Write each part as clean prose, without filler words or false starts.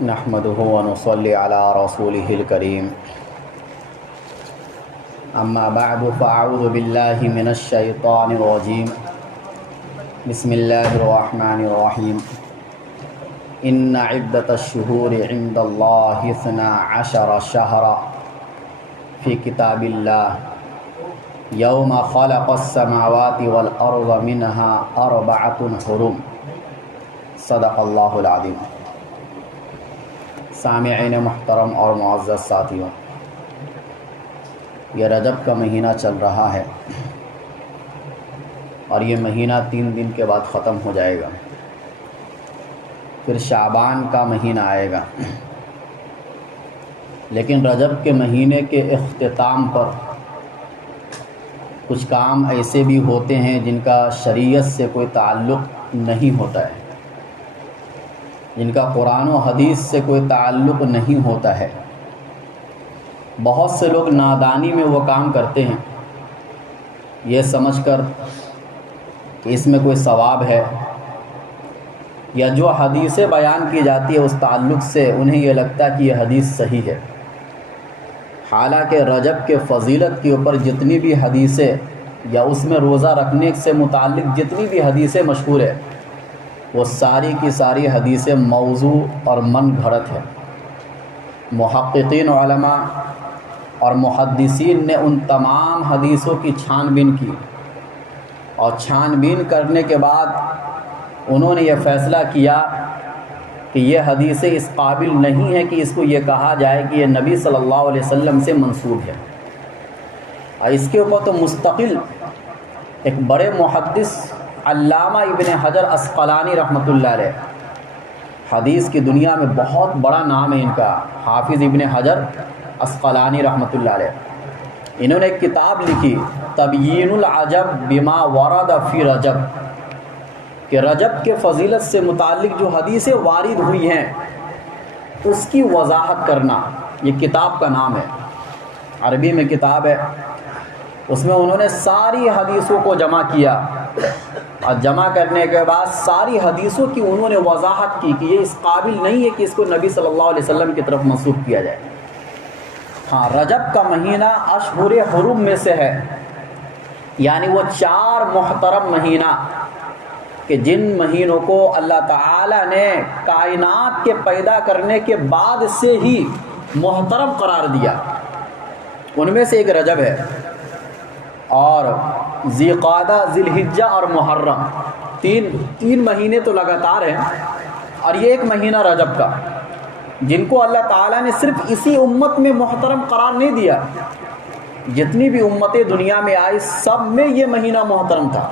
نحمده ونصلي على رسوله الكريم أما بعد فأعوذ بالله من الشيطان الرجيم بسم الله الرحمن الرحيم إن عدة الشهور عند الله 12 شهرا في كتاب الله يوم خلق السماوات والأرض منها 4 حرم صدق الله العظيم۔ سامعین محترم اور معزز ساتھیوں، یہ رجب کا مہینہ چل رہا ہے اور یہ مہینہ 3 دن کے بعد ختم ہو جائے گا، پھر شعبان کا مہینہ آئے گا۔ لیکن رجب کے مہینے کے اختتام پر کچھ کام ایسے بھی ہوتے ہیں جن کا شریعت سے کوئی تعلق نہیں ہوتا ہے، جن کا قرآن و حدیث سے کوئی تعلق نہیں ہوتا ہے۔ بہت سے لوگ نادانی میں وہ کام کرتے ہیں یہ سمجھ کر کہ اس میں کوئی ثواب ہے، یا جو حدیثیں بیان کی جاتی ہے اس تعلق سے انہیں یہ لگتا ہے کہ یہ حدیث صحیح ہے، حالانکہ رجب کے فضیلت کے اوپر جتنی بھی حدیثیں یا اس میں روزہ رکھنے سے متعلق جتنی بھی حدیثیں مشہور ہے وہ ساری کی ساری حدیثیں موضوع اور من گھڑت ہے۔ محققین علماء اور محدثین نے ان تمام حدیثوں کی چھان بین کی، اور چھان بین کرنے کے بعد انہوں نے یہ فیصلہ کیا کہ یہ حدیثیں اس قابل نہیں ہے کہ اس کو یہ کہا جائے کہ یہ نبی صلی اللہ علیہ وسلم سے منسوب ہے۔ اور اس کے اوپر تو مستقل ایک بڑے محدث علامہ ابن حجر عسقلانی رحمۃ اللہ علیہ، حدیث کی دنیا میں بہت بڑا نام ہے ان کا، حافظ ابن حجر عسقلانی رحمۃ اللہ علیہ، انہوں نے ایک کتاب لکھی تبیین العجب بما ورد فی رجب، کہ رجب کے فضیلت سے متعلق جو حدیثیں وارد ہوئی ہیں اس کی وضاحت کرنا، یہ کتاب کا نام ہے، عربی میں کتاب ہے۔ اس میں انہوں نے ساری حدیثوں کو جمع کیا، اور جمع کرنے کے بعد ساری حدیثوں کی انہوں نے وضاحت کی کہ یہ اس قابل نہیں ہے کہ اس کو نبی صلی اللہ علیہ وسلم کی طرف منسوب کیا جائے۔ ہاں، رجب کا مہینہ اشہر حرم میں سے ہے، یعنی وہ 4 محترم مہینہ کہ جن مہینوں کو اللہ تعالی نے کائنات کے پیدا کرنے کے بعد سے ہی محترم قرار دیا، ان میں سے ایک رجب ہے، اور ذی قعدہ، ذی الحجہ اور محرم، تین مہینے تو لگاتار ہیں، اور یہ ایک مہینہ رجب کا جن کو اللہ تعالیٰ نے صرف اسی امت میں محترم قرار نہیں دیا، جتنی بھی امتیں دنیا میں آئی سب میں یہ مہینہ محترم تھا۔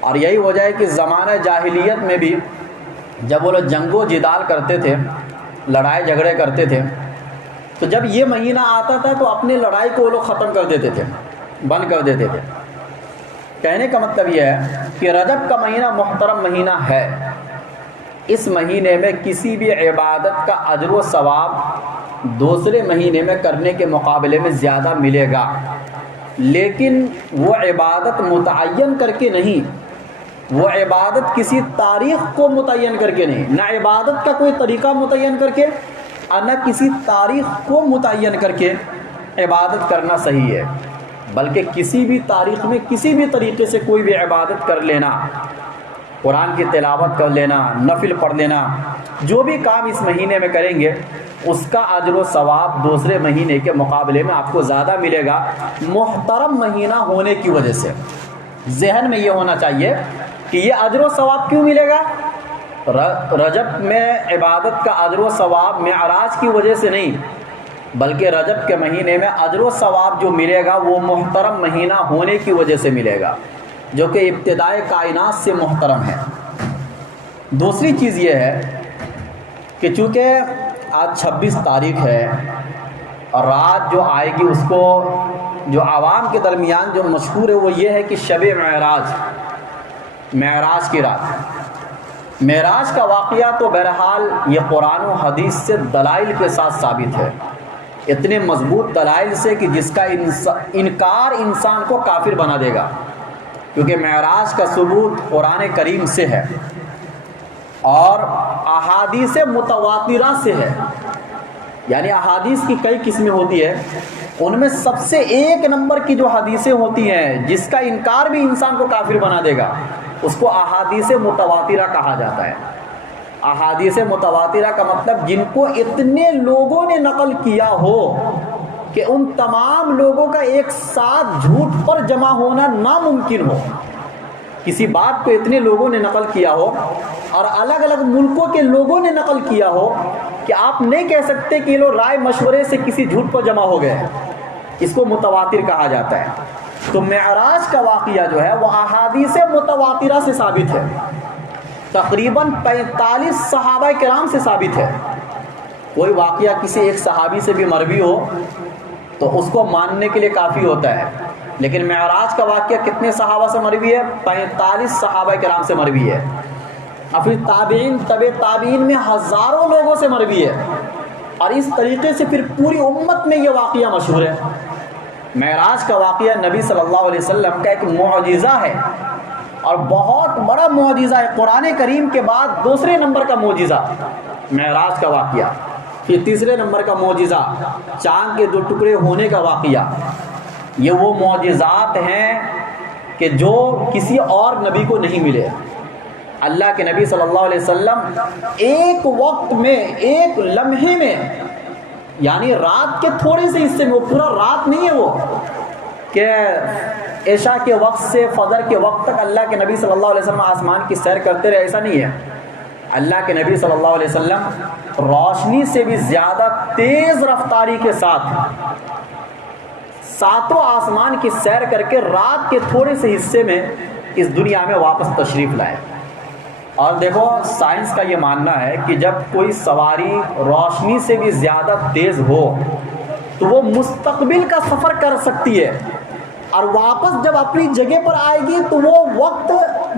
اور یہی وجہ ہے کہ زمانہ جاہلیت میں بھی جب وہ لوگ جنگ و جدال کرتے تھے، لڑائی جھگڑے کرتے تھے، تو جب یہ مہینہ آتا تھا تو اپنی لڑائی کو وہ لوگ ختم کر دیتے تھے، بند کر دیتے تھے۔ کہنے کا مطلب یہ ہے کہ رجب کا مہینہ محترم مہینہ ہے، اس مہینے میں کسی بھی عبادت کا اجر و ثواب دوسرے مہینے میں کرنے کے مقابلے میں زیادہ ملے گا، لیکن وہ عبادت متعین کر کے نہیں، وہ عبادت کسی تاریخ کو متعین کر کے نہیں، نہ عبادت کا کوئی طریقہ متعین کر کے اور نہ کسی تاریخ کو متعین کر کے عبادت کرنا صحیح ہے، بلکہ کسی بھی تاریخ میں کسی بھی طریقے سے کوئی بھی عبادت کر لینا، قرآن کی تلاوت کر لینا، نفل پڑھ لینا، جو بھی کام اس مہینے میں کریں گے اس کا اجر و ثواب دوسرے مہینے کے مقابلے میں آپ کو زیادہ ملے گا، محترم مہینہ ہونے کی وجہ سے۔ ذہن میں یہ ہونا چاہیے کہ یہ اجر و ثواب کیوں ملے گا؟ رجب میں عبادت کا اجر و ثواب معراج کی وجہ سے نہیں، بلکہ رجب کے مہینے میں اجر و ثواب جو ملے گا وہ محترم مہینہ ہونے کی وجہ سے ملے گا، جو کہ ابتدائے کائنات سے محترم ہے۔ دوسری چیز یہ ہے کہ چونکہ آج 26 تاریخ ہے اور رات جو آئے گی اس کو جو عوام کے درمیان جو مشہور ہے وہ یہ ہے کہ شب معراج کی رات۔ معراج کا واقعہ تو بہرحال یہ قرآن و حدیث سے دلائل کے ساتھ ثابت ہے، اتنے مضبوط دلائل سے کہ جس کا انکار انسان کو کافر بنا دے گا، کیونکہ معراج کا ثبوت قرآن کریم سے ہے۔ اور احادیث متواترہ سے ہے، یعنی احادیث کی کئی قسمیں ہوتی ہے، ان میں سب سے ایک نمبر کی جو حدیثیں ہوتی ہیں جس کا انکار بھی انسان کو کافر بنا دے گا، اس کو احادیث متواترہ کہا جاتا ہے۔ احادیث متواترہ کا مطلب جن کو اتنے لوگوں نے نقل کیا ہو کہ ان تمام لوگوں کا ایک ساتھ جھوٹ پر جمع ہونا ناممکن ہو۔ کسی بات کو اتنے لوگوں نے نقل کیا ہو اور الگ الگ ملکوں کے لوگوں نے نقل کیا ہو کہ آپ نہیں کہہ سکتے کہ یہ لوگ رائے مشورے سے کسی جھوٹ پر جمع ہو گئے، اس کو متواتر کہا جاتا ہے۔ تو معراج کا واقعہ جو ہے وہ احادیث متواترہ سے ثابت ہے، تقریباً 45 صحابہ کرام سے ثابت ہے۔ کوئی واقعہ کسی ایک صحابی سے بھی مروی ہو تو اس کو ماننے کے لیے کافی ہوتا ہے، لیکن معراج کا واقعہ کتنے صحابہ سے مروی ہے؟ 45 صحابہ کرام سے مروی ہے، اور پھر تابعین، تابعین میں ہزاروں لوگوں سے مروی ہے، اور اس طریقے سے پھر پوری امت میں یہ واقعہ مشہور ہے۔ معراج کا واقعہ نبی صلی اللہ علیہ وسلم کا ایک معجزہ ہے، اور بہت بڑا معجزہ ہے، قرآن کریم کے بعد دوسرے نمبر کا معجزہ معراج کا واقعہ۔ پھر تیسرے نمبر کا معجزہ چاند کے 2 ٹکڑے ہونے کا واقعہ۔ یہ وہ معجزات ہیں کہ جو کسی اور نبی کو نہیں ملے۔ اللہ کے نبی صلی اللہ علیہ وسلم ایک وقت میں، ایک لمحے میں، یعنی رات کے تھوڑے سے حصے میں، وہ پورا رات نہیں ہے وہ کہ عشاء کے وقت سے فجر کے وقت تک اللہ کے نبی صلی اللہ علیہ وسلم آسمان کی سیر کرتے رہے، ایسا نہیں ہے۔ اللہ کے نبی صلی اللہ علیہ وسلم روشنی سے بھی زیادہ تیز رفتاری کے ساتھ ساتوں آسمان کی سیر کر کے رات کے تھوڑے سے حصے میں اس دنیا میں واپس تشریف لائے۔ اور دیکھو، سائنس کا یہ ماننا ہے کہ جب کوئی سواری روشنی سے بھی زیادہ تیز ہو تو وہ مستقبل کا سفر کر سکتی ہے، اور واپس جب اپنی جگہ پر آئے گی تو وہ وقت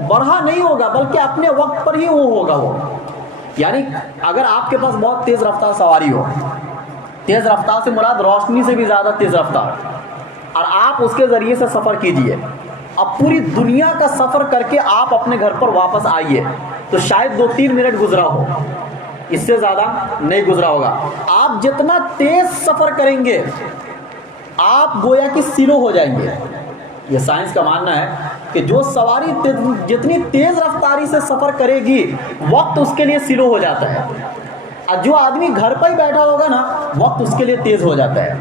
بڑھا نہیں ہوگا بلکہ اپنے وقت پر ہی وہ ہوگا۔ وہ یعنی اگر آپ کے پاس بہت تیز رفتار سواری ہو، تیز رفتار سے مراد روشنی سے بھی زیادہ تیز رفتار، اور آپ اس کے ذریعے سے سفر کیجئے، اب پوری دنیا کا سفر کر کے آپ اپنے گھر پر واپس آئیے تو شاید 2-3 منٹ گزرا ہو، اس سے زیادہ نہیں گزرا ہوگا۔ آپ جتنا تیز سفر کریں گے آپ گویا کہ سلو ہو جائیں گے۔ یہ سائنس کا ماننا ہے کہ جو سواری جتنی تیز رفتاری سے سفر کرے گی وقت اس کے لیے سلو ہو جاتا ہے، اور جو آدمی گھر پر ہی بیٹھا ہوگا نا وقت اس کے لیے تیز ہو جاتا ہے۔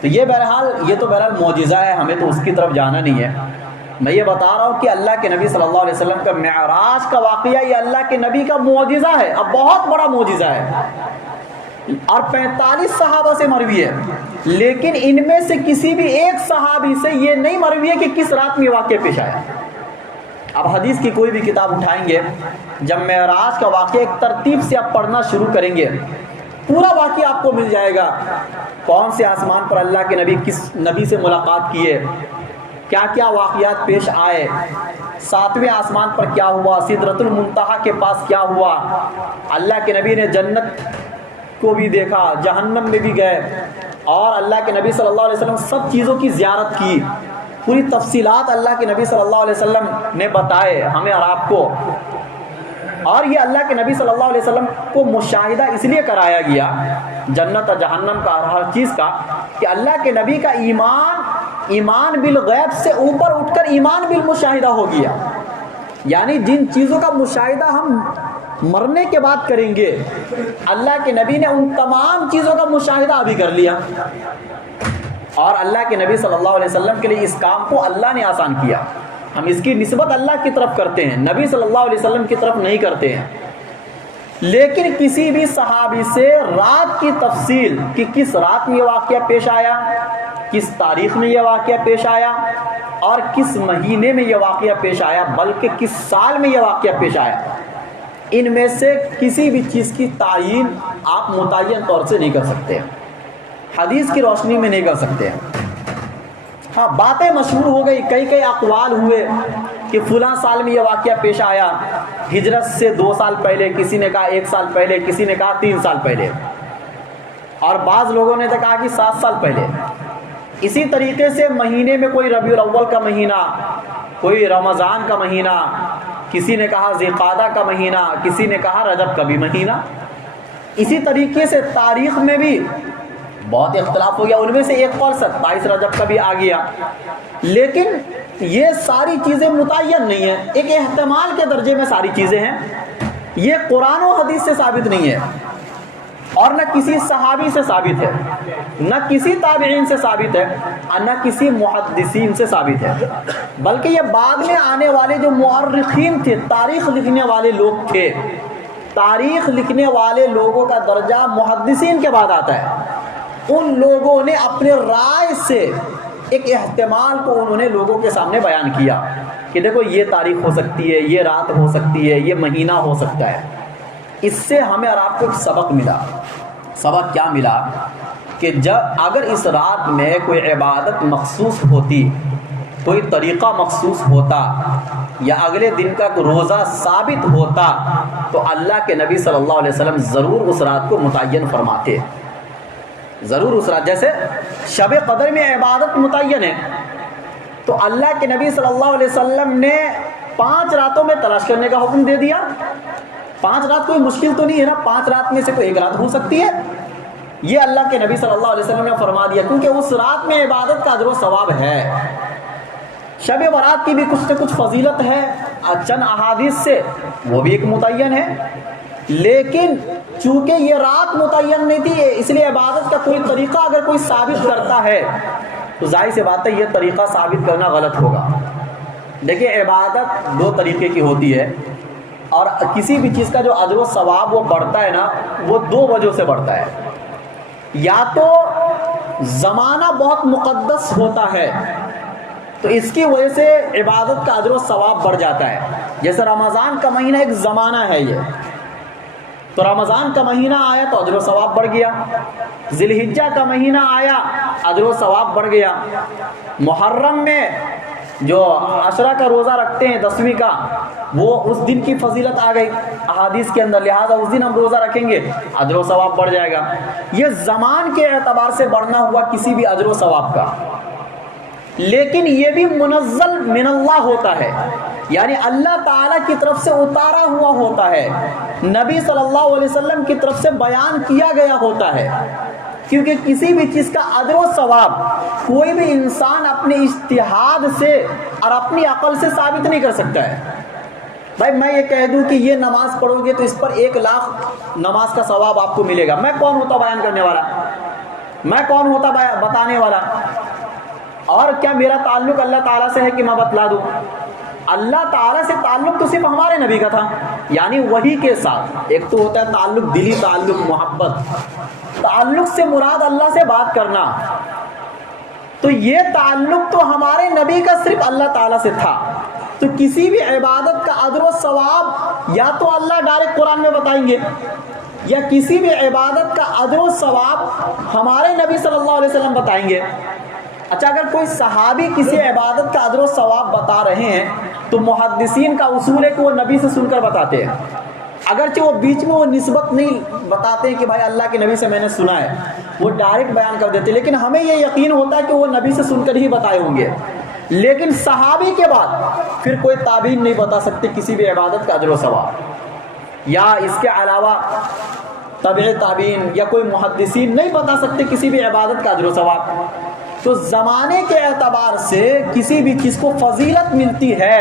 تو یہ بہرحال معجزہ ہے، ہمیں تو اس کی طرف جانا نہیں ہے۔ میں یہ بتا رہا ہوں کہ اللہ کے نبی صلی اللہ علیہ وسلم کا معراج کا واقعہ یہ اللہ کے نبی کا معجزہ ہے، اب بہت بڑا معجزہ ہے، اور 45 صحابہ سے مروی ہے، لیکن ان میں سے کسی بھی ایک صحابی سے یہ نہیں مروی ہے کہ کس رات میں واقعہ پیش آیا۔ اب حدیث کی کوئی بھی کتاب اٹھائیں گے، جب معراج کا واقعہ ایک ترتیب سے آپ پڑھنا شروع کریں گے پورا واقعہ آپ کو مل جائے گا، کون سے آسمان پر اللہ کے نبی کس نبی سے ملاقات کیے، کیا کیا واقعات پیش آئے، 7ویں آسمان پر کیا ہوا، سدرۃ المنتہا کے پاس کیا ہوا، اللہ کے نبی نے جنت کو بھی دیکھا، جہنم میں بھی گئے، اور اللہ کے نبی صلی اللہ علیہ وسلم سب چیزوں کی زیارت کی، پوری تفصیلات اللہ کے نبی صلی اللہ علیہ وسلم نے بتائے ہمیں اور آپ کو۔ اور یہ اللہ کے نبی صلی اللہ علیہ وسلم کو مشاہدہ اس لیے کرایا گیا جنت اور جہنم کا، ہر چیز کا، کہ اللہ کے نبی کا ایمان بالغیب سے اوپر اٹھ کر ایمان بالمشاہدہ ہو گیا، یعنی جن چیزوں کا مشاہدہ ہم مرنے کے بعد کریں گے اللہ کے نبی نے ان تمام چیزوں کا مشاہدہ ابھی کر لیا، اور اللہ کے نبی صلی اللہ علیہ وسلم کے لیے اس کام کو اللہ نے آسان کیا۔ ہم اس کی نسبت اللہ کی طرف کرتے ہیں، نبی صلی اللہ علیہ وسلم کی طرف نہیں کرتے ہیں۔ لیکن کسی بھی صحابی سے رات کی تفصیل کہ کس رات میں یہ واقعہ پیش آیا، کس تاریخ میں یہ واقعہ پیش آیا، اور کس مہینے میں یہ واقعہ پیش آیا، بلکہ کس سال میں یہ واقعہ پیش آیا، ان میں سے کسی بھی چیز کی تعیین آپ متعین طور سے نہیں کر سکتے، حدیث کی روشنی میں نہیں کر سکتے۔ ہاں، باتیں مشہور ہو گئی، کئی اقوال ہوئے کہ فلاں سال میں یہ واقعہ پیش آیا، ہجرت سے 2 سال پہلے، کسی نے کہا 1 سال پہلے، کسی نے کہا 3 سال پہلے، اور بعض لوگوں نے تو کہا کہ 7 سال پہلے۔ اسی طریقے سے مہینے میں کوئی ربیع الاول کا مہینہ، کوئی رمضان کا مہینہ، کسی نے کہا ذی قعدہ کا مہینہ، کسی نے کہا رجب کا بھی مہینہ۔ اسی طریقے سے تاریخ میں بھی بہت اختلاف ہو گیا، ان میں سے ایک قول 27 رجب کا بھی آ گیا، لیکن یہ ساری چیزیں متعین نہیں ہیں، ایک احتمال کے درجے میں ساری چیزیں ہیں، یہ قرآن و حدیث سے ثابت نہیں ہے، اور نہ کسی صحابی سے ثابت ہے، نہ کسی تابعین سے ثابت ہے، اور نہ کسی محدثین سے ثابت ہے، بلکہ یہ بعد میں آنے والے جو مؤرخین تھے، تاریخ لکھنے والے لوگ تھے، تاریخ لکھنے والے لوگوں کا درجہ محدثین کے بعد آتا ہے، ان لوگوں نے اپنے رائے سے ایک احتمال کو انہوں نے لوگوں کے سامنے بیان کیا کہ دیکھو یہ تاریخ ہو سکتی ہے، یہ رات ہو سکتی ہے، یہ مہینہ ہو سکتا ہے۔ اس سے ہمیں اور آپ کو ایک سبق ملا۔ سبق کیا ملا؟ کہ جب اگر اس رات میں کوئی عبادت مخصوص ہوتی، کوئی طریقہ مخصوص ہوتا، یا اگلے دن کا روزہ ثابت ہوتا، تو اللہ کے نبی صلی اللہ علیہ وسلم ضرور اس رات کو متعین فرماتے، ضرور اس رات۔ جیسے شب قدر میں عبادت متعین ہے، تو اللہ کے نبی صلی اللہ علیہ وسلم نے 5 راتوں میں تلاش کرنے کا حکم دے دیا۔ 5 رات کوئی مشکل تو نہیں ہے نا، 5 رات میں سے کوئی ایک رات ہو سکتی ہے، یہ اللہ کے نبی صلی اللہ علیہ وسلم نے فرما دیا، کیونکہ اس رات میں عبادت کا اجر و ثواب ہے۔ شب برات کی بھی کچھ نہ کچھ فضیلت ہے، چند احادیث سے وہ بھی ایک متعین ہے، لیکن چونکہ یہ رات متعین نہیں تھی، اس لیے عبادت کا کوئی طریقہ اگر کوئی ثابت کرتا ہے تو ظاہر سی بات ہے یہ طریقہ ثابت کرنا غلط ہوگا۔ دیکھیے عبادت 2 طریقے کی ہوتی ہے، اور کسی بھی چیز کا جو اجر و ثواب وہ بڑھتا ہے نا، وہ 2 وجہ سے بڑھتا ہے۔ یا تو زمانہ بہت مقدس ہوتا ہے تو اس کی وجہ سے عبادت کا اجر و ثواب بڑھ جاتا ہے، جیسے رمضان کا مہینہ ایک زمانہ ہے، یہ تو رمضان کا مہینہ آیا تو اجر و ثواب بڑھ گیا، ذی الحجہ کا مہینہ آیا اجر و ثواب بڑھ گیا، محرم میں جو عشرہ کا روزہ رکھتے ہیں 10ویں کا، وہ اس دن کی فضیلت آ گئی احادیث کے اندر، لہٰذا اس دن ہم روزہ رکھیں گے، اجر و ثواب بڑھ جائے گا۔ یہ زمان کے اعتبار سے بڑھنا ہوا کسی بھی اجر و ثواب کا، لیکن یہ بھی منزل من اللہ ہوتا ہے، یعنی اللہ تعالیٰ کی طرف سے اتارا ہوا ہوتا ہے، نبی صلی اللہ علیہ وسلم کی طرف سے بیان کیا گیا ہوتا ہے، کیونکہ کسی بھی چیز کا اجر و ثواب کوئی بھی انسان اپنے اجتہاد سے اور اپنی عقل سے ثابت نہیں کر سکتا ہے۔ بھائی میں یہ کہہ دوں کہ یہ نماز پڑھو گے تو اس پر 1 لاکھ نماز کا ثواب آپ کو ملے گا، میں کون ہوتا بیان کرنے والا؟ میں کون ہوتا بتانے والا؟ اور کیا میرا تعلق اللہ تعالیٰ سے ہے کہ میں بتلا دوں؟ اللہ تعالیٰ سے تعلق تو صرف ہمارے نبی کا تھا، یعنی وحی کے ساتھ۔ ایک تو ہوتا ہے تعلق دلی تعلق، محبت، تعلق سے مراد اللہ سے بات کرنا، تو یہ تعلق تو ہمارے نبی کا صرف اللہ تعالیٰ سے تھا، تو کسی بھی عبادت کا اجر و ثواب یا تو اللہ ڈائریکٹ قرآن میں بتائیں گے، یا کسی بھی عبادت کا اجر و ثواب ہمارے نبی صلی اللہ علیہ وسلم بتائیں گے۔ اچھا، اگر کوئی صحابی کسی عبادت کا اجر و ثواب بتا رہے ہیں تو محدثین کا اصول ہے کہ وہ نبی سے سن کر بتاتے ہیں، اگرچہ وہ بیچ میں وہ نسبت نہیں بتاتے ہیں کہ بھائی اللہ کے نبی سے میں نے سنا ہے، وہ ڈائریکٹ بیان کر دیتے، لیکن ہمیں یہ یقین ہوتا ہے کہ وہ نبی سے سن کر ہی بتائے ہوں گے۔ لیکن صحابی کے بعد پھر کوئی تابعین نہیں بتا سکتے کسی بھی عبادت کا اجر و ثواب، یا اس کے علاوہ تبع تابعین یا کوئی محدثین نہیں بتا سکتے کسی بھی عبادت کا اجر و ثواب۔ تو زمانے کے اعتبار سے کسی بھی چیز کو فضیلت ملتی ہے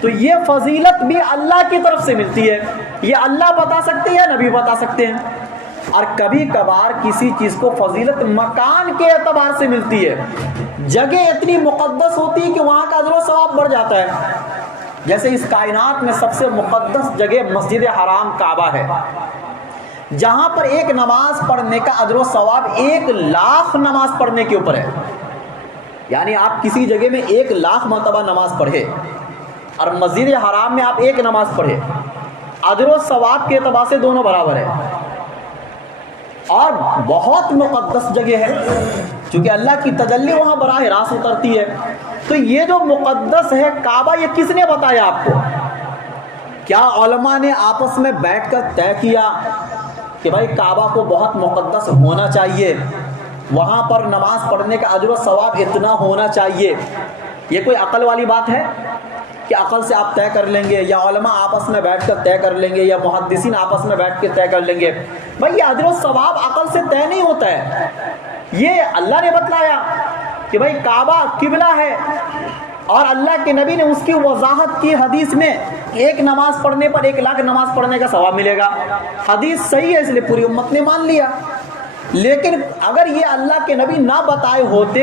تو یہ فضیلت بھی اللہ کی طرف سے ملتی ہے، یہ اللہ بتا سکتے ہیں یا نبی بتا سکتے ہیں۔ اور کبھی کبھار کسی چیز کو فضیلت مکان کے اعتبار سے ملتی ہے، جگہ اتنی مقدس ہوتی ہے کہ وہاں کا اجر و ثواب بڑھ جاتا ہے، جیسے اس کائنات میں سب سے مقدس جگہ مسجد حرام کعبہ ہے، جہاں پر ایک نماز پڑھنے کا اجر و ثواب 1 لاکھ نماز پڑھنے کے اوپر ہے، یعنی آپ کسی جگہ میں 1 لاکھ مرتبہ نماز پڑھے اور مسجد حرام میں آپ 1 نماز پڑھے، اجر و ثواب کے اعتبار سے دونوں برابر ہے، اور بہت مقدس جگہ ہے، چونکہ اللہ کی تجلی وہاں براہ راست اترتی ہے۔ تو یہ جو مقدس ہے کعبہ، یہ کس نے بتایا آپ کو؟ کیا علماء نے آپس میں بیٹھ کر طے کیا کہ بھائی کعبہ کو بہت مقدس ہونا چاہیے، وہاں پر نماز پڑھنے کا اجر و ثواب اتنا ہونا چاہیے؟ یہ کوئی عقل والی بات ہے؟ کہ عقل سے آپ طے کر لیں گے یا علماء آپس میں بیٹھ کر طے کر لیں گے یا محدثین آپس میں بیٹھ کے طے کر لیں گے. بھائی یہ اجر و ثواب عقل سے طے نہیں ہوتا ہے. یہ اللہ نے بتلایا کہ بھائی کعبہ قبلہ ہے اور اللہ کے نبی نے اس کی وضاحت کی حدیث میں ایک نماز پڑھنے پر 1,00,000 نماز پڑھنے کا ثواب ملے گا. حدیث صحیح ہے اس لیے پوری امت نے مان لیا. لیکن اگر یہ اللہ کے نبی نہ بتائے ہوتے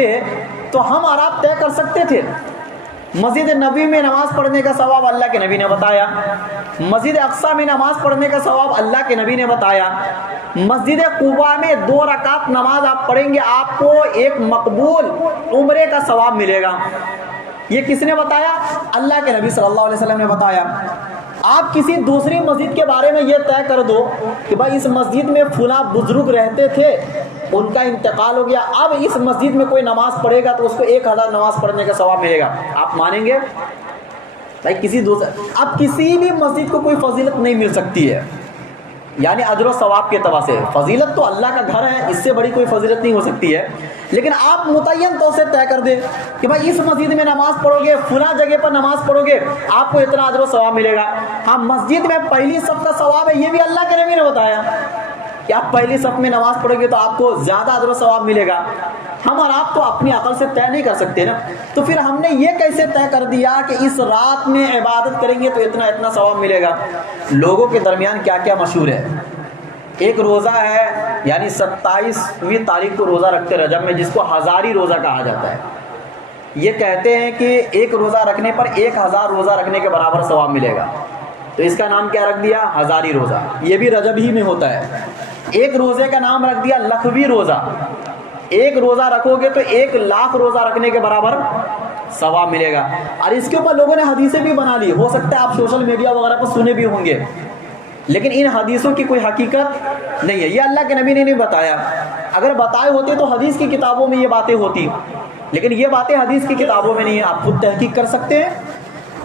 تو ہم اور آپ طے کر سکتے تھے. مسجد نبی میں نماز پڑھنے کا ثواب اللہ کے نبی نے بتایا, مسجد اقصی میں نماز پڑھنے کا ثواب اللہ کے نبی نے بتایا, مسجد قباء میں 2 رکعت نماز آپ پڑھیں گے آپ کو ایک مقبول عمرے کا ثواب ملے گا. یہ کس نے بتایا؟ اللہ کے نبی صلی اللہ علیہ وسلم نے بتایا. آپ کسی دوسری مسجد کے بارے میں یہ طے کر دو کہ بھائی اس مسجد میں فلاں بزرگ رہتے تھے, ان کا انتقال ہو گیا, اب اس مسجد میں کوئی نماز پڑھے گا تو اس کو 1,000 نماز پڑھنے کا ثواب ملے گا. آپ مانیں گے؟ بھائی کسی دوسرے اب کسی بھی مسجد کو کوئی فضیلت نہیں مل سکتی ہے, یعنی اجر و ثواب کے اعتبار سے. فضیلت تو اللہ کا گھر ہے, اس سے بڑی کوئی فضیلت نہیں ہو سکتی ہے. لیکن آپ متعین طور سے طے کر دیں کہ بھائی اس مسجد میں نماز پڑھو گے, فلاں جگہ پر نماز پڑھو گے, آپ کو اتنا اجر و ثواب ملے گا. ہاں مسجد میں پہلی صف کا ثواب ہے, یہ بھی اللہ کے نبی نے بتایا کہ آپ پہلی صف میں نماز پڑھو گے تو آپ کو زیادہ اجر و ثواب ملے گا. ہم اور آپ تو اپنی عقل سے طے نہیں کر سکتے نا, تو پھر ہم نے یہ کیسے طے کر دیا کہ اس رات میں عبادت کریں گے تو اتنا اتنا ثواب ملے گا؟ لوگوں کے درمیان کیا کیا مشہور ہے. ایک روزہ ہے, یعنی 27ویں تاریخ کو روزہ رکھتے رجب میں, جس کو ہزاری روزہ کہا جاتا ہے. یہ کہتے ہیں کہ ایک روزہ رکھنے پر 1,000 روزہ رکھنے کے برابر ثواب ملے گا, تو اس کا نام کیا رکھ دیا؟ ہزاری روزہ. یہ بھی رجب ہی میں ہوتا ہے. ایک روزے کا نام رکھ دیا لکھوی روزہ. ایک روزہ رکھو گے تو 1,00,000 روزہ رکھنے کے برابر ثواب ملے گا. اور اس کے اوپر لوگوں نے حدیثیں بھی بنا لی, ہو سکتا ہے آپ سوشل میڈیا وغیرہ پر سنے بھی ہوں گے, لیکن ان حدیثوں کی کوئی حقیقت نہیں ہے. یہ اللہ کے نبی نے نہیں بتایا. اگر بتائے ہوتے تو حدیث کی کتابوں میں یہ باتیں ہوتی, لیکن یہ باتیں حدیث کی کتابوں میں نہیں ہیں. آپ خود تحقیق کر سکتے ہیں.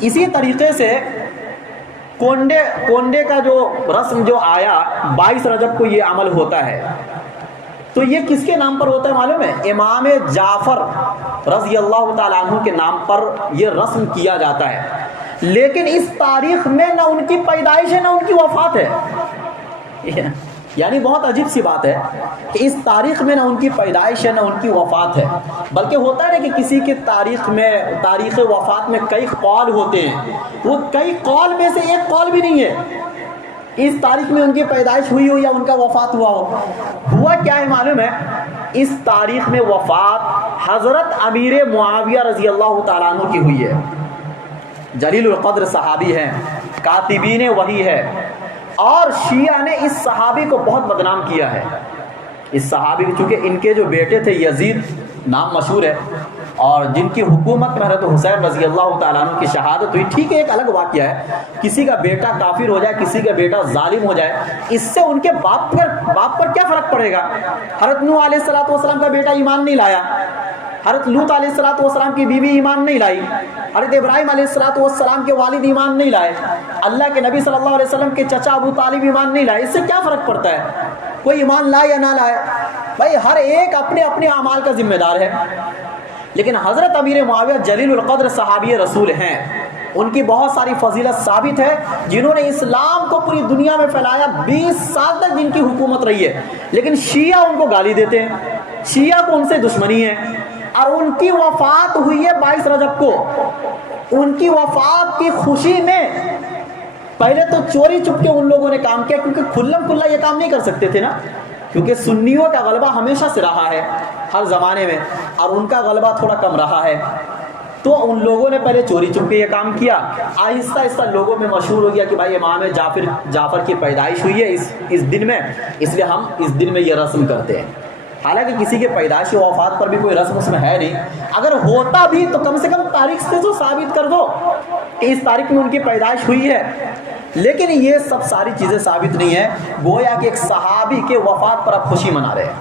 اسی طریقے سے کونڈے کا جو رسم جو آیا 22 رجب کو یہ عمل ہوتا ہے, تو یہ کس کے نام پر ہوتا ہے معلوم ہے؟ امام جعفر رضی اللہ تعالیٰ عنہ کے نام پر یہ رسم کیا جاتا ہے. لیکن اس تاریخ میں نہ ان کی پیدائش ہے نہ ان کی وفات ہے. یعنی بہت عجیب سی بات ہے کہ اس تاریخ میں نہ ان کی پیدائش ہے نہ ان کی وفات ہے. بلکہ ہوتا ہے نا کہ کسی کی تاریخ وفات میں کئی قول ہوتے ہیں, وہ کئی قول میں سے ایک قول بھی نہیں ہے اس تاریخ میں ان کی پیدائش ہوئی ہو یا ان کا وفات ہوا ہو. ہوا کیا ہے معلوم ہے؟ اس تاریخ میں وفات حضرت امیر معاویہ رضی اللہ تعالیٰ عنہ کی ہوئی ہے. جلیل القدر صحابی ہیں, کاتبین وحی ہے, اور شیعہ نے اس صحابی کو بہت بدنام کیا ہے. اس صحابی کو, چونکہ ان کے جو بیٹے تھے یزید نام مشہور ہے, اور جن کی حکومت میں حضرت حسین رضی اللہ تعالیٰ عنہ کی شہادت ہوئی. ٹھیک ہے ایک الگ واقعہ ہے, کسی کا بیٹا کافر ہو جائے, کسی کا بیٹا ظالم ہو جائے, اس سے ان کے باپ پر کیا فرق پڑے گا؟ حضرت نوح علیہ السلام کا بیٹا ایمان نہیں لایا, حضرت لوط علیہ السلام کی بیوی ایمان نہیں لائی, حضرت ابراہیم علیہ السلام کے والد ایمان نہیں لائے, اللہ کے نبی صلی اللہ علیہ وسلم کے چچا ابو طالب ایمان نہیں لائے. اس سے کیا فرق پڑتا ہے کوئی ایمان لائے یا نہ لائے؟ بھائی ہر ایک اپنے اپنے اعمال کا ذمہ دار ہے. لیکن حضرت امیر معاویہ جلیل القدر صحابی رسول ہیں, ان کی بہت ساری فضیلت ثابت ہے, جنہوں نے اسلام کو پوری دنیا میں پھیلایا. 20 سال تک جن کی حکومت رہی ہے, لیکن شیعہ ان کو گالی دیتے ہیں, شیعہ کو ان سے دشمنی ہے. اور ان کی وفات ہوئی ہے 22 رجب کو. ان کی وفات کی خوشی میں پہلے تو چوری چپ کے ان لوگوں نے کام کیا, کیونکہ کھلم کھلا یہ کام نہیں کر سکتے تھے نا, کیونکہ سنیوں کا غلبہ ہمیشہ سے رہا ہے ہر زمانے میں, اور ان کا غلبہ تھوڑا کم رہا ہے. تو ان لوگوں نے پہلے چوری چپ کے یہ کام کیا. آہستہ آہستہ لوگوں میں مشہور ہو گیا کہ بھائی امام جعفر کی پیدائش ہوئی ہے اس دن میں, اس لیے ہم اس دن میں یہ رسم کرتے ہیں. حالانکہ کسی کے پیدائش و وفات پر بھی کوئی رسم اس میں ہے نہیں. اگر ہوتا بھی تو کم سے کم تاریخ سے تو ثابت کر دو کہ اس تاریخ میں ان کی پیدائش ہوئی ہے. لیکن یہ سب ساری چیزیں ثابت نہیں ہیں, گویا کہ ایک صحابی کے وفات پر آپ خوشی منا رہے ہیں.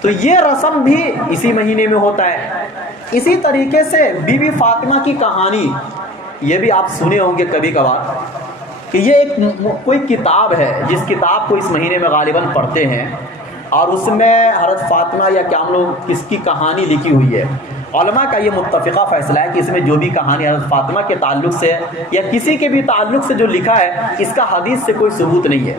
تو یہ رسم بھی اسی مہینے میں ہوتا ہے. اسی طریقے سے بی بی فاطمہ کی کہانی, یہ بھی آپ سنے ہوں گے کبھی کبھار, کہ یہ ایک کوئی کتاب ہے جس کتاب کو اس مہینے میں غالباً پڑھتے ہیں. اور اس میں حضرت فاطمہ یا کیا ہم لوگ کس کی کہانی لکھی ہوئی ہے. علماء کا یہ متفقہ فیصلہ ہے کہ اس میں جو بھی کہانی حضرت فاطمہ کے تعلق سے یا کسی کے بھی تعلق سے جو لکھا ہے اس کا حدیث سے کوئی ثبوت نہیں ہے.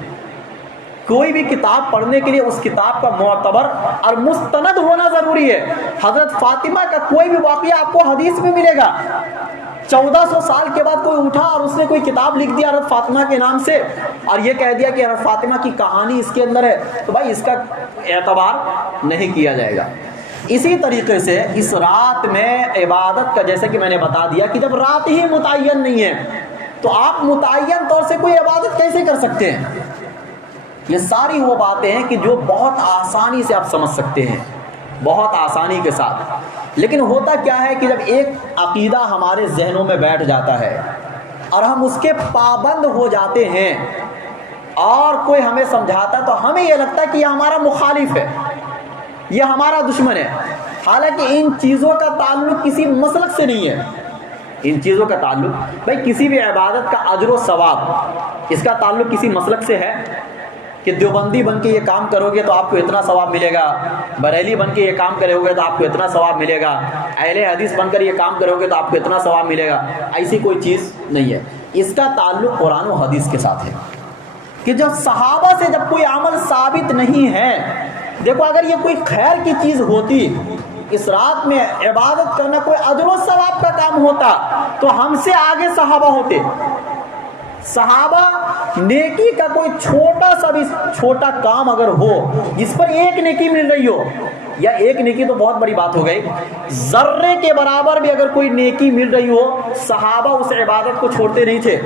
کوئی بھی کتاب پڑھنے کے لیے اس کتاب کا معتبر اور مستند ہونا ضروری ہے. حضرت فاطمہ کا کوئی بھی واقعہ آپ کو حدیث میں ملے گا. 1400 سال کے بعد کوئی اٹھا اور اس نے کوئی کتاب لکھ دیا حضرت فاطمہ کے نام سے اور یہ کہہ دیا کہ حضرت فاطمہ کی کہانی اس کے اندر ہے, تو بھائی اس کا اعتبار نہیں کیا جائے گا. اسی طریقے سے اس رات میں عبادت کا, جیسے کہ میں نے بتا دیا کہ جب رات ہی متعین نہیں ہے تو آپ متعین طور سے کوئی عبادت کیسے کر سکتے ہیں؟ یہ ساری وہ باتیں ہیں کہ جو بہت آسانی سے آپ سمجھ سکتے ہیں, بہت آسانی کے ساتھ. لیکن ہوتا کیا ہے کہ جب ایک عقیدہ ہمارے ذہنوں میں بیٹھ جاتا ہے اور ہم اس کے پابند ہو جاتے ہیں اور کوئی ہمیں سمجھاتا ہے تو ہمیں یہ لگتا ہے کہ یہ ہمارا مخالف ہے, یہ ہمارا دشمن ہے. حالانکہ ان چیزوں کا تعلق کسی مسلک سے نہیں ہے. ان چیزوں کا تعلق بھائی کسی بھی عبادت کا اجر و ثواب اس کا تعلق کسی مسلک سے ہے کہ دیوبندی بن کے یہ کام کرو گے تو آپ کو اتنا ثواب ملے گا, بریلی بن کے یہ کام کرو گے تو آپ کو اتنا ثواب ملے گا, اہل حدیث بن کر یہ کام کرو گے تو آپ کو اتنا ثواب ملے گا. ایسی کوئی چیز نہیں ہے. اس کا تعلق قرآن و حدیث کے ساتھ ہے کہ جب صحابہ سے جب کوئی عمل ثابت نہیں ہے, دیکھو اگر یہ کوئی خیر کی چیز ہوتی, اس رات میں عبادت کرنا کوئی اجر و ثواب کا کام ہوتا تو ہم سے آگے صحابہ ہوتے. صحابہ نیکی کا کوئی چھوٹا سا بھی چھوٹا کام اگر ہو جس پر ایک نیکی مل رہی ہو, یا ایک نیکی تو بہت بڑی بات ہو گئی, ذرے کے برابر بھی اگر کوئی نیکی مل رہی ہو, صحابہ اس عبادت کو چھوڑتے نہیں تھے.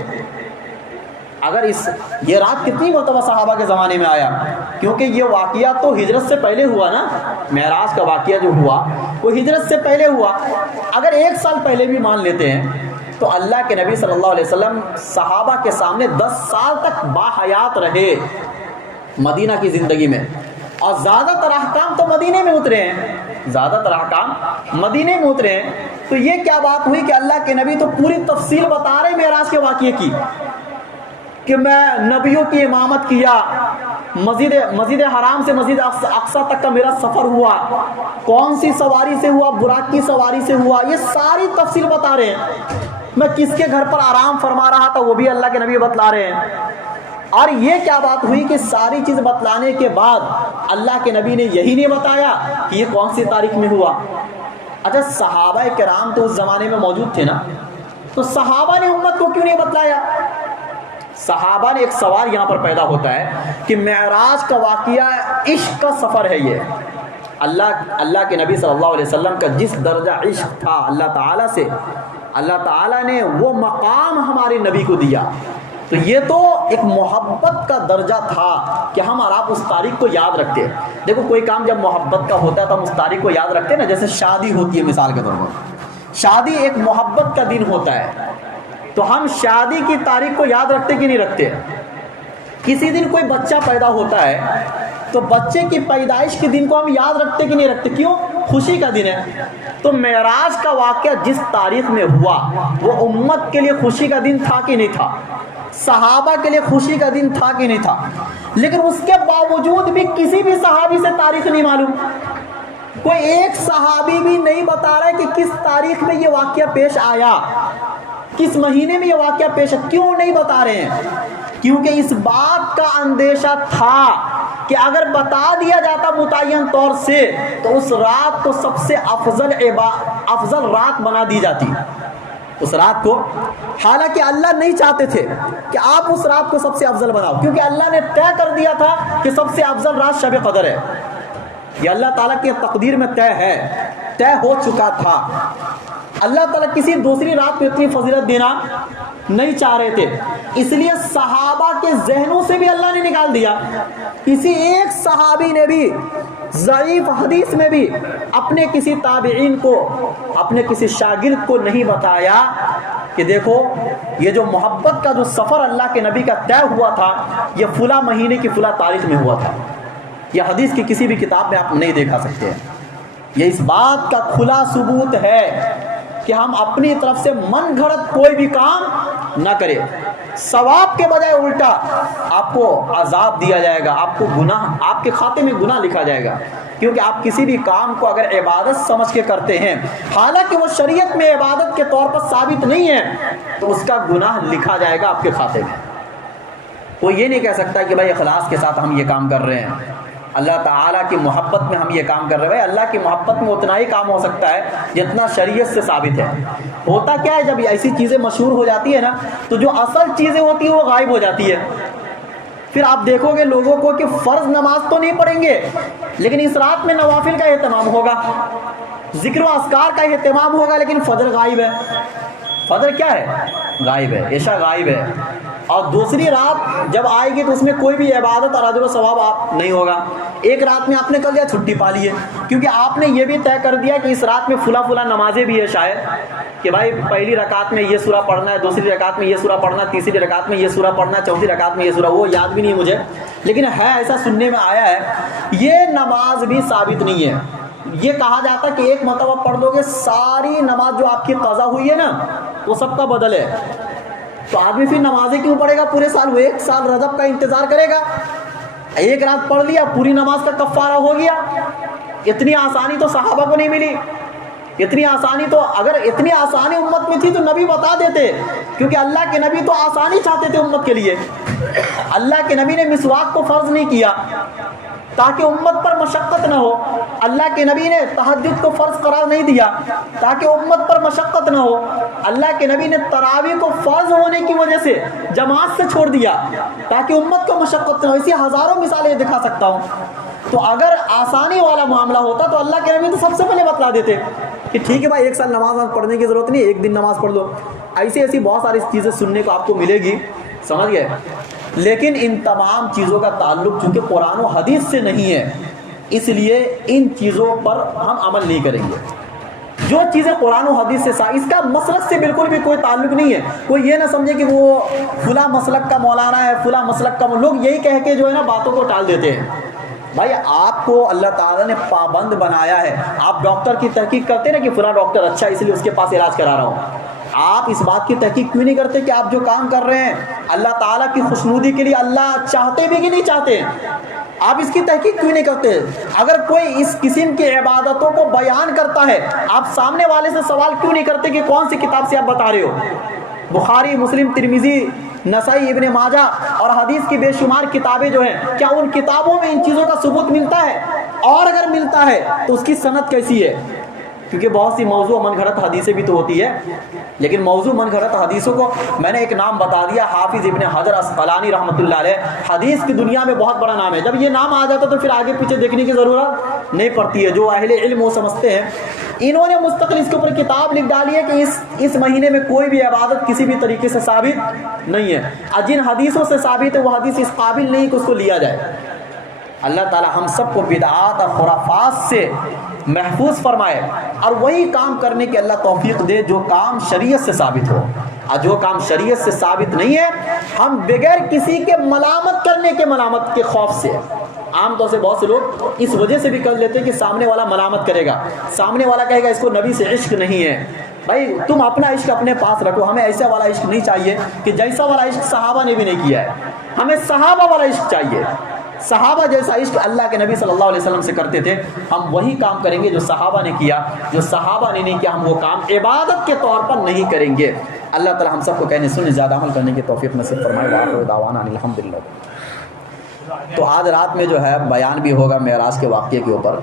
اگر یہ رات کتنی مرتبہ صحابہ کے زمانے میں آیا, کیونکہ یہ واقعہ تو ہجرت سے پہلے ہوا نا, معراج کا واقعہ جو ہوا وہ ہجرت سے پہلے ہوا. اگر 1 سال پہلے بھی مان لیتے ہیں تو اللہ کے نبی صلی اللہ علیہ وسلم صحابہ کے سامنے 10 سال تک باحیات رہے مدینہ کی زندگی میں, اور زیادہ تر احکام تو مدینے میں اترے ہیں, زیادہ تر احکام مدینے میں اترے ہیں. تو یہ کیا بات ہوئی کہ اللہ کے نبی تو پوری تفصیل بتا رہے معراج کے واقعے کی کہ میں نبیوں کی امامت کیا, مسجد حرام سے مسجد اقصی تک کا میرا سفر ہوا, کون سی سواری سے ہوا, براق کی سواری سے ہوا, یہ ساری تفصیل بتا رہے ہیں. میں کس کے گھر پر آرام فرما رہا تھا وہ بھی اللہ کے نبی بتلا رہے ہیں. اور یہ کیا بات ہوئی کہ ساری چیز بتلانے کے بعد اللہ کے نبی نے یہی نہیں بتایا کہ یہ کون سی تاریخ میں ہوا. اچھا صحابہ کرام تو اس زمانے میں موجود تھے نا, تو صحابہ نے امت کو کیوں نہیں بتلایا؟ صحابہ نے ایک سوال یہاں پر پیدا ہوتا ہے کہ معراج کا واقعہ عشق کا سفر ہے. یہ اللہ کے نبی صلی اللہ علیہ وسلم کا جس درجہ عشق تھا اللہ تعالیٰ سے, اللہ تعالیٰ نے وہ مقام ہمارے نبی کو دیا. تو یہ تو ایک محبت کا درجہ تھا کہ ہم اور آپ اس تاریخ کو یاد رکھتے. دیکھو کوئی کام جب محبت کا ہوتا ہے تو ہم اس تاریخ کو یاد رکھتے ہیں نا. جیسے شادی ہوتی ہے مثال کے طور پر, شادی ایک محبت کا دن ہوتا ہے, تو ہم شادی کی تاریخ کو یاد رکھتے کہ نہیں رکھتے؟ کسی دن کوئی بچہ پیدا ہوتا ہے تو بچے کی پیدائش کے دن کو ہم یاد رکھتے کہ نہیں رکھتے؟ کیوں؟ خوشی کا دن ہے. تو معراج کا واقعہ جس تاریخ میں ہوا وہ امت کے لیے خوشی کا دن تھا کہ نہیں تھا؟ صحابہ کے لیے خوشی کا دن تھا کہ نہیں تھا؟ لیکن اس کے باوجود بھی کسی بھی صحابی سے تاریخ نہیں معلوم. کوئی ایک صحابی بھی نہیں بتا رہا ہے کہ کس تاریخ میں یہ واقعہ پیش آیا, کس مہینے میں یہ واقعہ پیش ہے. کیوں نہیں بتا رہے ہیں؟ کیونکہ اس بات کا اندیشہ تھا کہ اگر بتا دیا جاتا متعین طور سے تو اس رات کو سب سے افضل رات بنا دی جاتی اس رات کو. حالانکہ اللہ نہیں چاہتے تھے کہ آپ اس رات کو سب سے افضل بناؤ, کیونکہ اللہ نے طے کر دیا تھا کہ سب سے افضل رات شب قدر ہے. یہ اللہ تعالیٰ کی تقدیر میں طے ہے, طے ہو چکا تھا. اللہ تعالیٰ کسی دوسری رات کو اتنی فضیلت دینا نہیں چاہ رہے تھے, اس لیے صحابہ کے ذہنوں سے بھی اللہ نے نکال دیا. کسی ایک صحابی نے بھی ضعیف حدیث میں بھی اپنے کسی تابعین کو, اپنے کسی شاگرد کو نہیں بتایا کہ دیکھو یہ جو محبت کا جو سفر اللہ کے نبی کا طے ہوا تھا یہ فلاں مہینے کی فلاں تاریخ میں ہوا تھا. یہ حدیث کی کسی بھی کتاب میں آپ نہیں دیکھا سکتے ہیں. یہ اس بات کا کھلا ثبوت ہے کہ ہم اپنی طرف سے من گھڑت کوئی بھی کام نہ کریں. ثواب کے بجائے الٹا آپ کو عذاب دیا جائے گا، آپ کو گناہ، آپ کے کھاتے میں گناہ لکھا جائے گا، کیونکہ آپ کسی بھی کام کو اگر عبادت سمجھ کے کرتے ہیں حالانکہ وہ شریعت میں عبادت کے طور پر ثابت نہیں ہے تو اس کا گناہ لکھا جائے گا آپ کے کھاتے میں۔ کوئی یہ نہیں کہہ سکتا کہ بھائی اخلاص کے ساتھ ہم یہ کام کر رہے ہیں، اللہ تعالیٰ کی محبت میں ہم یہ کام کر رہے ہیں۔ بھائی اللہ کی محبت میں اتنا ہی کام ہو سکتا ہے جتنا شریعت سے ثابت ہے۔ ہوتا کیا ہے جب ایسی چیزیں مشہور ہو جاتی ہے نا تو جو اصل چیزیں ہوتی ہیں وہ غائب ہو جاتی ہے۔ پھر آپ دیکھو گے لوگوں کو کہ فرض نماز تو نہیں پڑھیں گے لیکن اس رات میں نوافل کا اہتمام ہوگا، ذکر و اذکار کا اہتمام ہوگا، لیکن فجر غائب ہے۔ فجر کیا ہے؟ غائب ہے، عشاء غائب ہے، اور دوسری رات جب آئے گی تو اس میں کوئی بھی عبادت اور اجر و ثواب آپ نہیں ہوگا۔ ایک رات میں آپ نے کر لیا چھٹی پا لی ہے، کیونکہ آپ نے یہ بھی طے کر دیا کہ اس رات میں فلاں نمازیں بھی ہے شاید، کہ بھائی پہلی رکعت میں یہ سورہ پڑھنا ہے، دوسری رکعت میں یہ سورہ پڑھنا، تیسری رکعت میں یہ سورہ پڑھنا، چوتھی رکعت میں یہ سورہ، وہ یاد بھی نہیں ہے مجھے، لیکن ہے ایسا سننے میں آیا ہے۔ یہ نماز بھی ثابت نہیں ہے۔ یہ کہا جاتا ہے کہ ایک مرتبہ پڑھ دو گے ساری نماز جو آپ کی قضا ہوئی ہے نا وہ سب کا بدل ہے، تو آدمی پھر نمازیں کیوں پڑھے گا پورے سال؟ وہ ایک سال رجب کا انتظار کرے گا، ایک رات پڑھ لیا پوری نماز کا کفارہ ہو گیا۔ اتنی آسانی تو صحابہ کو نہیں ملی، اتنی آسانی تو اگر اتنی آسانی امت میں تھی تو نبی بتا دیتے، کیونکہ اللہ کے نبی تو آسانی چاہتے تھے امت کے لیے۔ اللہ کے نبی نے مسواک کو فرض نہیں کیا تاکہ امت پر مشقت نہ ہو، اللہ کے نبی نے تہجد کو فرض قرار نہیں دیا تاکہ امت پر مشقت نہ ہو، اللہ کے نبی نے تراویح کو فرض ہونے کی وجہ سے جماعت سے چھوڑ دیا تاکہ امت کو مشقت نہ ہو۔ اسی ہزاروں مثالیں دکھا سکتا ہوں۔ تو اگر آسانی والا معاملہ ہوتا تو اللہ کے نبی تو سب سے پہلے بتلا دیتے کہ ٹھیک ہے بھائی ایک سال نماز پڑھنے کی ضرورت نہیں، ایک دن نماز پڑھ لو۔ ایسی بہت ساری چیزیں سننے کو آپ کو ملے گی، سمجھ گئے؟ لیکن ان تمام چیزوں کا تعلق چونکہ قرآن و حدیث سے نہیں ہے اس لیے ان چیزوں پر ہم عمل نہیں کریں گے۔ جو چیزیں قرآن و حدیث سے اس کا مسلک سے بالکل بھی کوئی تعلق نہیں ہے۔ کوئی یہ نہ سمجھے کہ وہ فلاں مسلک کا مولانا ہے، فلاں مسلک کا، لوگ یہی کہہ کے جو ہے نا باتوں کو ٹال دیتے ہیں۔ بھائی آپ کو اللہ تعالیٰ نے پابند بنایا ہے، آپ ڈاکٹر کی تحقیق کرتے ہیں نا کہ فلاں ڈاکٹر اچھا ہے اس لیے اس کے پاس علاج کرا رہا ہوں، آپ اس بات کی تحقیق کیوں نہیں کرتے کہ آپ جو کام کر رہے ہیں اللہ تعالیٰ کی خوشنودی کے لیے اللہ چاہتے بھی کہ نہیں چاہتے؟ آپ اس کی تحقیق کیوں نہیں کرتے؟ اگر کوئی اس قسم کی عبادتوں کو بیان کرتا ہے آپ سامنے والے سے سوال کیوں نہیں کرتے کہ کون سی کتاب سے آپ بتا رہے ہو؟ بخاری، مسلم، ترمذی، نسائی، ابن ماجہ اور حدیث کی بے شمار کتابیں جو ہیں، کیا ان کتابوں میں ان چیزوں کا ثبوت ملتا ہے؟ اور اگر ملتا ہے تو اس کی سند کیسی ہے؟ کیونکہ بہت سی موضوع من گھڑت حدیثیں بھی تو ہوتی ہے، لیکن موضوع من گھڑت حدیثوں کو میں نے ایک نام بتا دیا، حافظ ابن حجر اسقلانی رحمۃ اللہ علیہ، حدیث کی دنیا میں بہت بڑا نام ہے۔ جب یہ نام آ جاتا تو پھر آگے پیچھے دیکھنے کی ضرورت نہیں پڑتی ہے، جو اہل علم وہ سمجھتے ہیں۔ انہوں نے مستقل اس کے اوپر کتاب لکھ ڈالی ہے کہ اس مہینے میں کوئی بھی عبادت کسی بھی طریقے سے ثابت نہیں ہے، اور جن حدیثوں سے ثابت ہے وہ حدیث اس قابل نہیں کہ اس کو لیا جائے۔ اللہ تعالی ہم سب کو بدعات اور خرافات سے محفوظ فرمائے اور وہی کام کرنے کی اللہ توفیق دے جو کام شریعت سے ثابت ہو، اور جو کام شریعت سے ثابت نہیں ہے ہم بغیر کسی کے ملامت کرنے کے ملامت کے خوف سے، عام طور سے بہت سے لوگ اس وجہ سے بھی کر لیتے ہیں کہ سامنے والا ملامت کرے گا، سامنے والا کہے گا اس کو نبی سے عشق نہیں ہے۔ بھائی تم اپنا عشق اپنے پاس رکھو، ہمیں ایسا والا عشق نہیں چاہیے کہ جیسا والا عشق صحابہ نے بھی نہیں کیا ہے، ہمیں صحابہ والا عشق چاہیے۔ صحابہ جیسا عشق اللہ کے نبی صلی اللہ علیہ وسلم سے کرتے تھے، ہم وہی کام کریں گے جو صحابہ نے کیا، جو صحابہ نے نہیں کیا ہم وہ کام عبادت کے طور پر نہیں کریں گے۔ اللہ تعالی ہم سب کو کہنے سننے زیادہ عمل کرنے کی توفیق نصیب فرمائے۔ وآخر دعوانا ان الحمدللہ۔ تو آج رات میں جو ہے بیان بھی ہوگا معراج کے واقعے کے اوپر،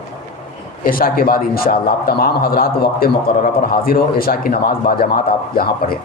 عشاء کے بعد انشاءاللہ آپ تمام حضرات وقت مقررہ پر حاضر ہو، عشاء کی نماز باجماعت آپ یہاں پڑھیں۔